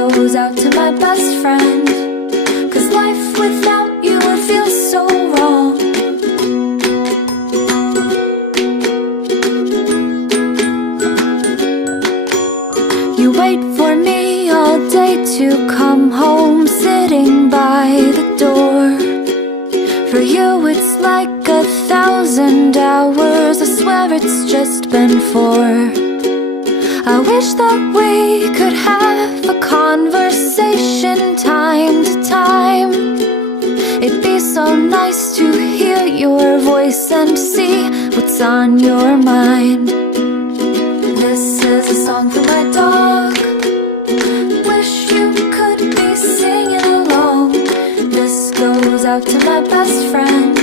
goes out to my best friend, 'cause life without you would feel so wrong. You wait for me all day to come home, sitting by the door. For you it's like 1,000 hours, I swear it's just been 4. I wish that we could have a conversation time to time. It'd be so nice to hear your voice and see what's on your mind. This is a song for my dog. Wish you could be singing along. This goes out to my best friend.